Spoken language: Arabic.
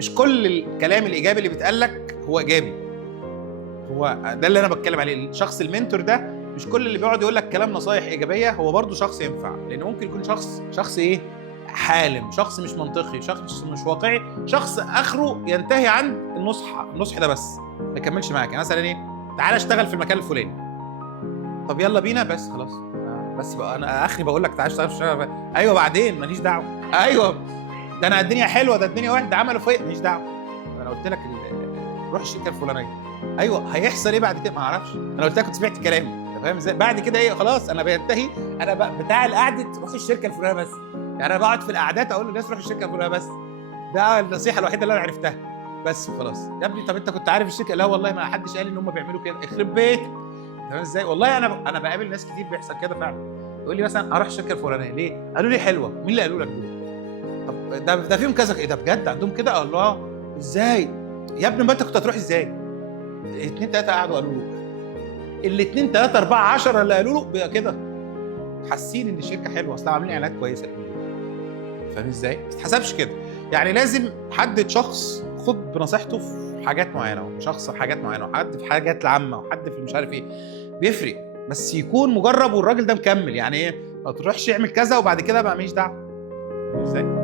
مش كل الكلام الايجابي اللي بيتقال لك هو ايجابي. هو ده اللي انا بتكلم عليه. الشخص المنتور ده مش كل اللي بيقعد يقول لك كلام نصايح ايجابيه هو برضه شخص ينفع، لان ممكن يكون شخص ايه، حالم، شخص مش منطقي، شخص مش واقعي، شخص اخره ينتهي عند النصح ده بس، ما يكملش معاك. يعني مثلا ايه، تعالى اشتغل في المكان الفلاني، طب يلا بينا، بس خلاص، بس بقى انا اخري بقول لك تعالى اشتغل في الشغل. ايوه بعدين ماليش دعوه. ايوه ده انا الدنيا حلوه، ده الدنيا وحشه، ده عملوا فيا، ماليش دعوه. انا قلت لك روح الشركه الفلانيه. ايوه هيحصل ايه بعد كده؟ ما اعرفش، انا قلت لك كنت سمعت كلامي، انت فاهم ازاي؟ بعد كده ايه، خلاص انا بينتهي، انا بتاع القعده روح الشركه الفلانيه بس. يعني انا بقعد في القعدات اقول للناس روح الشركه الفلانيه بس، ده النصيحه الوحيده اللي انا عرفتها بس. خلاص يا ابني، طب انت كنت عارف الشركه؟ لا والله ما حدش قال ان هم بيعملوا كده. يخرب بيتك، تمام ازاي؟ والله انا بقابل ناس كتير بيحصل كده فعلا، يقول لي مثلا اروح الشركه الفلانيه ليه؟ قالوا لي حلوه. مين اللي قالوا لك دول؟ طب ده فيهم كذا، ايه ده بجد عندهم كده؟ الله، ازاي يا ابني؟ ما انت كنت هتروح ازاي؟ اتنين تلاته قعدوا قالوا له، الاتنين تلاته اربعه 10 اللي قالوا له بقى كده حاسين ان الشركه حلوه، اصل عاملين اعلانات كويسه. فاهم ازاي؟ ما تتحسبش كده. يعني لازم حدد شخص خد بنصيحته في حاجات معينه، وشخص في حاجات معينه، وحد في حاجات العامه، وحد في مش عارف ايه، بيفرق. بس يكون مجرب والراجل ده مكمل. يعني ايه، ما تروحش يعمل كذا وبعد كده بقى ماليش دعوه. ازاي؟